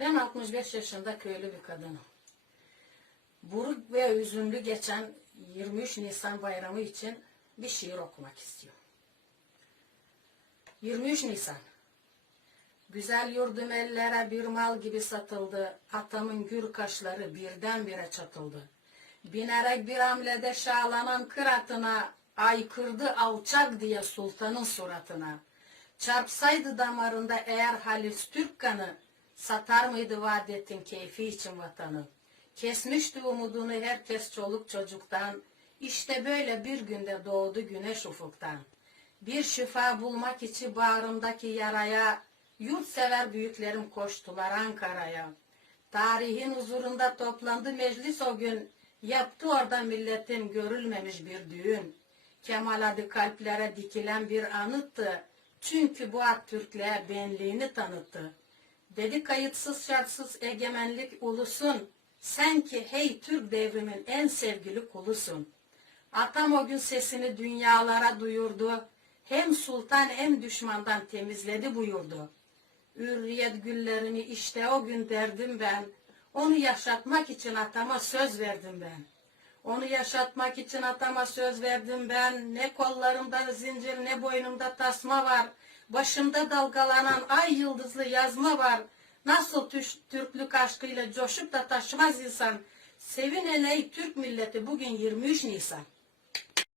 Ben 65 yaşında köylü bir kadınım. Buruk ve üzümlü geçen 23 Nisan bayramı için bir şiir okumak istiyorum. 23 Nisan Güzel yurdum ellere bir mal gibi satıldı. Atamın gür kaşları birdenbire çatıldı. Binerek bir hamlede şağlanan kıratına, aykırdı alçak diye sultanın suratına. Çarpsaydı damarında eğer Halis Türk kanı, satar mıydı vaadetin keyfi için vatanı? Kesmişti umudunu herkes çoluk çocuktan, işte böyle bir günde doğdu güneş ufuktan. Bir şifa bulmak için bağrımdaki yaraya, yurtsever büyüklerim koştular Ankara'ya. Tarihin huzurunda toplandı meclis o gün, yaptı orada milletin görülmemiş bir düğün. Kemal adı kalplere dikilen bir anıttı, çünkü bu ad Türklüğe benliğini tanıttı. Dedi kayıtsız şartsız egemenlik ulusun, sen ki hey Türk devrimin en sevgili kulusun. Atam o gün sesini dünyalara duyurdu. Hem sultan hem düşmandan temizledi buyurdu. Hürriyet güllerini işte o gün derdim ben. Onu yaşatmak için atama söz verdim ben. Onu yaşatmak için atama söz verdim ben. Ne kollarımda zincir ne boynumda tasma var. Başımda dalgalanan ay yıldızlı yazma var. Nasıl tüş, Türklük aşkıyla coşup da taşmaz insan. Sevin ey Türk milleti bugün 23 Nisan.